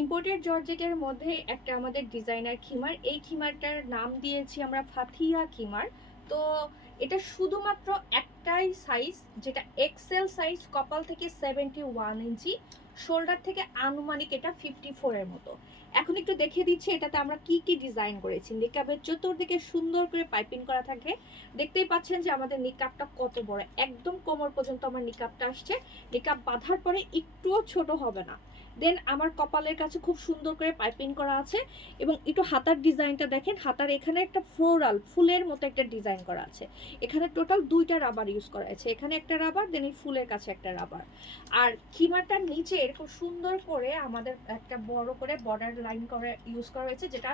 Imported জর্জেটের মধ্যে একটা আমাদের ডিজাইনার খিমার, এই খিমারটার নাম দিয়েছি আমরা ফাথিয়া খিমার। তো এটা শুধুমাত্র একটাই সাইজ যেটা এক্সেল সাইজ কপাল থেকে সেভেন্টি ওয়ান ইঞ্চি শোল্ডার থেকে আনুমানিক এটা ফিফটি ফোরের মতো। এখন একটু দেখিয়ে দিচ্ছি এটাতে আমরা কি কি ডিজাইন করেছি। নিকাবের চতুর্দিকে সুন্দর করে পাইপিং করা থাকে। দেখতেই পাচ্ছেন যে আমাদের নিকাবটা কত বড়। একদম কোমর পর্যন্ত আমার নিকাবটা আসছে। নিকাব বাঁধার পরে একটুও ছোট হবে না। দেন আমার কপালের কাছে খুব সুন্দর করে পাইপিং করা আছে এবং একটু হাতার ডিজাইনটা দেখেন, হাতার এখানে একটা ফ্লোরাল ফুলের মতো একটা ডিজাইন করা আছে। এখানে টোটাল দুইটা রাবার ইউজ করা আছে, এখানে একটা রাবার দেন এই ফুলের কাছে একটা রাবার আর খিমারটার নিচে এরকম সুন্দর করে আমাদের একটা বড় করে বর্ডার লাইন করে ইউজ করা হয়েছে, যেটা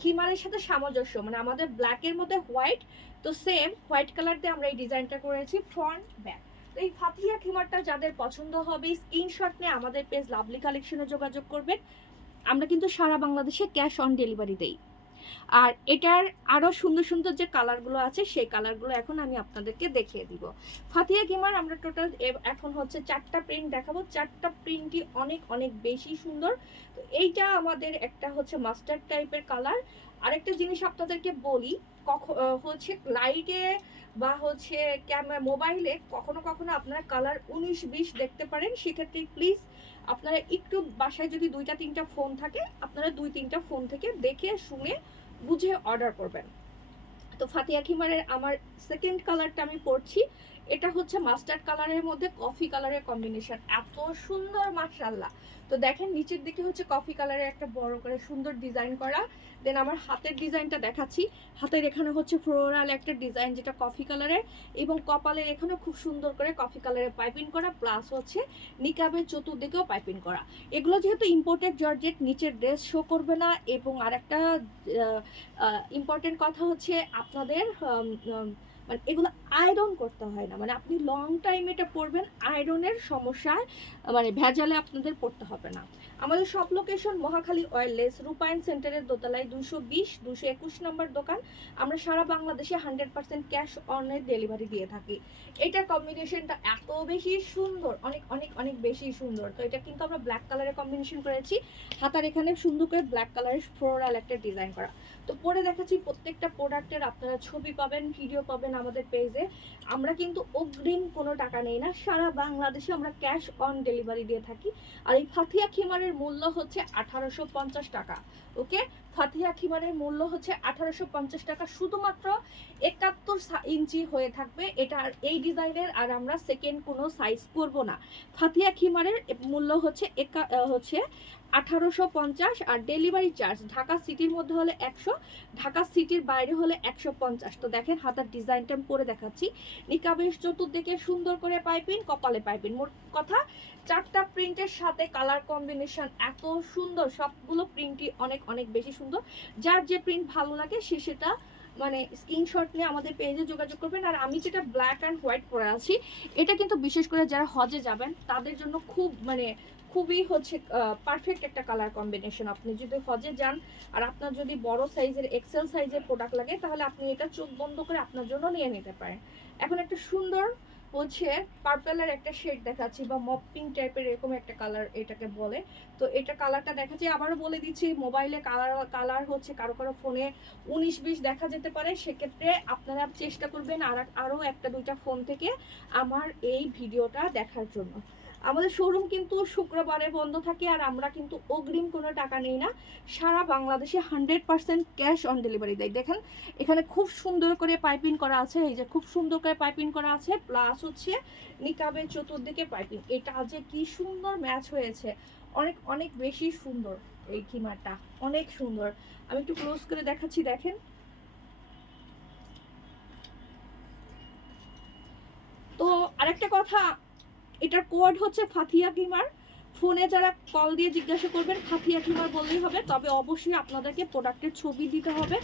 খিমারের সাথে সামঞ্জস্য মানে আমাদের ব্ল্যাকের মধ্যে হোয়াইট তো সেম হোয়াইট কালার দিয়ে আমরা এই ডিজাইনটা করেছি ফ্রন্ট ব্যাক এই ফাতিয়া খিমারটা যাদের পছন্দ হবে স্ক্রিনশট নিয়ে আমাদের পেজ লাভলি কালেকশনে যোগাযোগ করবেন। আমরা কিন্তু সারা বাংলাদেশে ক্যাশ অন ডেলিভারি দেই। আর এটার আরও সুন্দর সুন্দর যে কালারগুলো আছে, সেই কালারগুলো এখন আমি আপনাদেরকে দেখিয়ে দিব। ফাতিয়া গেমার আমরা টোটাল এখন হচ্ছে চারটা প্রিন্ট দেখাবো। চারটা প্রিন্টই অনেক অনেক বেশি সুন্দর। তো এইটা আমাদের একটা হচ্ছে মাস্টার্ড টাইপের কালার আরেকটা জিনিস আপনাদেরকে বলি কখন হচ্ছে লাইটে বা হচ্ছে ক্যামেরা মোবাইলে কখনো কখনো আপনারা কালার উনিশ, বিশ দেখতে পারেন। সেক্ষেত্রে প্লিজ আপনারা একটু বাসায় যদি দুইটা, তিনটা ফোন থাকে, আপনারা দুই, তিনটা ফোন থেকে দেখে, শুনে, বুঝে অর্ডার করবেন। তো ফাতিয়া খিমারের আমার সেকেন্ড কালারটা আমি পরছি। এটা হচ্ছে মাস্টার্ড কালারের মধ্যে কফি কালারের কম্বিনেশন। এত সুন্দর মাশাল্লাহ তো দেখেন, নিচের দিকে হচ্ছে কফি কালারের একটা বড় করে সুন্দর ডিজাইন করা। দেন আমার হাতের ডিজাইনটা দেখাচ্ছি। হাতের এখানে হচ্ছে ফ্লোরাল একটা ডিজাইন যেটা কফি কালারের এবং কপালের এখানে খুব সুন্দর করে কফি কালারের পাইপিং করা প্লাস হচ্ছে নিকাবের চতুর্দিকেও পাইপিং করা। এগুলো যেহেতু ইম্পোর্টেড জর্জেট, নিচের ড্রেস শো করবে না এবং আরেকটা ইম্পর্টেন্ট কথা হচ্ছে আপনাদের মানে এগুলো আয়রন করতে হয় না। মানে আপনি লং টাইম এটা পরবেন আয়রনের সমস্যায় মানে ভেজালে আপনাদের পড়তে হবে না। আমাদের সব লোকেশন মহাখালী অয়েললেস রূপায়ণ সেন্টারের দোতলায় দুশো বিশ, দুশো একুশ নম্বর দোকান। আমরা সারা বাংলাদেশে হান্ড্রেড পার্সেন্ট ক্যাশ অনের ডেলিভারি দিয়ে থাকি। এটার কম্বিনেশনটা এত বেশি সুন্দর, অনেক অনেক অনেক বেশি সুন্দর। তো এটা কিন্তু আমরা ব্ল্যাক কালারের কম্বিনেশন করেছি। হাতার এখানে সুন্দর করে ব্ল্যাক কালারের ফ্লোরাল একটা ডিজাইন করা। তো পরে দেখাচ্ছি প্রত্যেকটা প্রোডাক্টের আপনারা ছবি পাবেন ভিডিও পাবেন আমাদের পেজে আমরা কিন্তু অগ্রিম কোনো টাকা নেই না। সারা বাংলাদেশে আমরা ক্যাশ অন ডেলিভারি দিয়ে থাকি। আর এই ফাথিয়া খিমারের মূল্য হচ্ছে আঠারোশো পঞ্চাশ টাকা। ওকে ফাথিয়া খিমারের মূল্য হচ্ছে আঠারোশো পঞ্চাশ টাকা। শুধুমাত্র একাত্তর ইঞ্চি হয়ে থাকবে। এটা এই ডিজাইনের আর আমরা সেকেন্ড কোনো সাইজ করব না। ফাথিয়া খিমারের মূল্য হচ্ছে একা হচ্ছে আঠারোশো পঞ্চাশ আর ডেলিভারি চার্জ ঢাকা সিটির মধ্যে হলে একশো, ঢাকা সিটির বাইরে হলে একশো পঞ্চাশ। তো দেখেন হাতার ডিজাইনটা আমি পরে দেখাচ্ছি। নিকাবেশ চতুর্দিকে সুন্দর করে পাইপিন কপালে পাইপিন মোট কথা, চারটা প্রিন্টের সাথে কালার কম্বিনেশন এত সুন্দর। সবগুলো প্রিন্টই অনেক অনেক বেশি সুন্দর। যার যে প্রিন্ট ভালো লাগে সে সেটা মানে স্ক্রিনশট নিয়ে আমাদের পেজে যোগাযোগ করবেন। আর আমি যেটা ব্ল্যাক অ্যান্ড হোয়াইট পরে আছি, এটা কিন্তু বিশেষ করে যারা হজে যাবেন, তাদের জন্য খুব মানে খুবই হচ্ছে পারফেক্ট একটা কালার কম্বিনেশন আপনি যদি হজে যান, আর আপনার যদি বড় সাইজের এক্সেল সাইজের প্রোডাক্ট লাগে, তাহলে আপনি এটা চোখ বন্ধ করে আপনার জন্য নিয়ে নিতে পারেন। এখন একটা সুন্দর হচ্ছে পার্পেলের একটা শেড দেখাচ্ছি বা মপিং টাইপের এরকম একটা কালার এটাকে বলে। তো এটা কালারটা দেখা যায় আবারও বলে দিচ্ছি মোবাইলে কালার কালার হচ্ছে কারও কারও ফোনে উনিশ, বিশ দেখা যেতে পারে। সেক্ষেত্রে আপনারা চেষ্টা করবেন আর আরও একটা দুইটা ফোন থেকে আমার এই ভিডিওটা দেখার জন্য। আমাদের শোরুম কিন্তু শুক্রবারে বন্ধ থাকে আর আমরা কিন্তু অগ্রিম কোনো টাকা নেই না। সারা বাংলাদেশে hundred percent cash on delivery দেয়। দেখেন, এখানে খুব সুন্দর করে পাইপিং করা আছে। এই যে খুব সুন্দর করে পাইপিং করা আছে। প্লাস হচ্ছে নিকাবের চতুর্দিকে পাইপিং এটা যে কি সুন্দর ম্যাচ হয়েছে। অনেক অনেক বেশি সুন্দর এই খিমারটা। অনেক সুন্দর। আমি একটু ক্লোজ করে দেখাচ্ছি, দেখেন। তো আরেকটা কথা এটার কোড হচ্ছে ফাথিয়া কিমার, ফোনে যারা কল দিয়ে জিজ্ঞাসা করবেন ফাথিয়া কিমার বললেই হবে। তবে অবশ্যই আপনাদেরকে প্রোডাক্টের ছবি দিতে হবে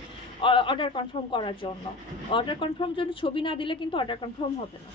অর্ডার কনফার্ম করার জন্য। অর্ডার কনফার্ম জন্য ছবি না দিলে কিন্তু অর্ডার কনফার্ম হবে না।